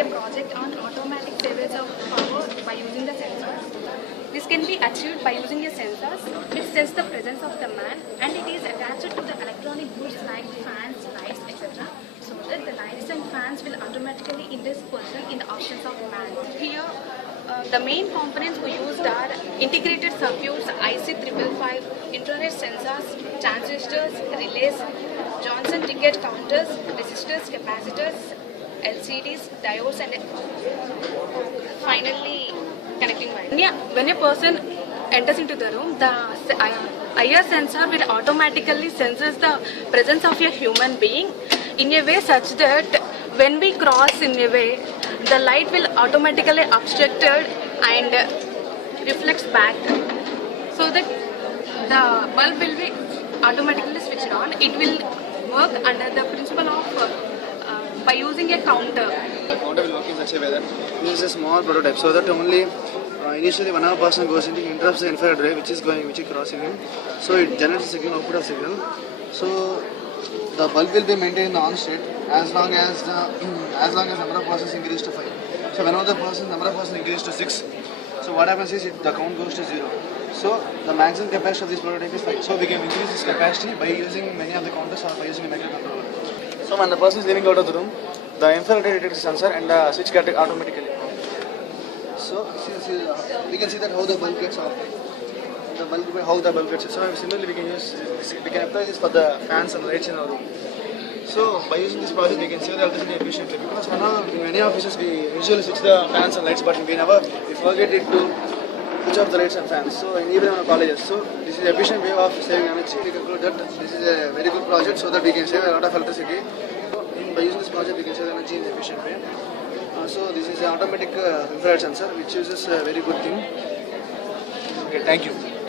a project on automatic savage of power by using the sensors. This can be achieved by using a sensors which sense the presence of the man, and it is attached to the electronic goods like fans, lights, etc. So that the lights and fans will automatically indicate person in the options of man. Here, the main components we used are integrated circuits, IC555, infrared sensors, transistors, relays, Johnson ticket counters, resistors, capacitors, LCDs, diodes, and finally connecting wire. Yeah, when a person enters into the room, the IR sensor will automatically senses the presence of a human being in a way such that when we cross in a way, the light will automatically obstructed and reflects back, so that the bulb will be automatically switched on. It will work under the principle of by using a counter. The counter will work in such a way that this is a small prototype, so that only initially whenever person goes in, it interrupts the infrared ray which is crossing him, so it generates a signal, output of signal. So the bulb will be maintained in the on state as long as number of persons increase to 5. So whenever the number of persons increase to 6, so what happens is the count goes to 0. So the maximum capacity of this prototype is 5. So we can increase this capacity by using many of the counters or by using a microcontroller. So when the person is leaving out of the room, the infrared ray detects the sensor and the switch gets automatically. So we can see that how the bulb gets off. How the bulb gets off. So similarly we can apply this for the fans and lights in our room. So by using this project we can save the electricity efficiently, because in many offices we usually switch the fans and lights, but we forget it to switch off the lights and fans. So even in our colleges, so this is an efficient way of saving energy. We conclude that this is a very good project, so that we can save a lot of electricity. By using this project we can save energy in an efficient way. So this is an automatic infrared sensor which uses a very good thing. Okay, thank you.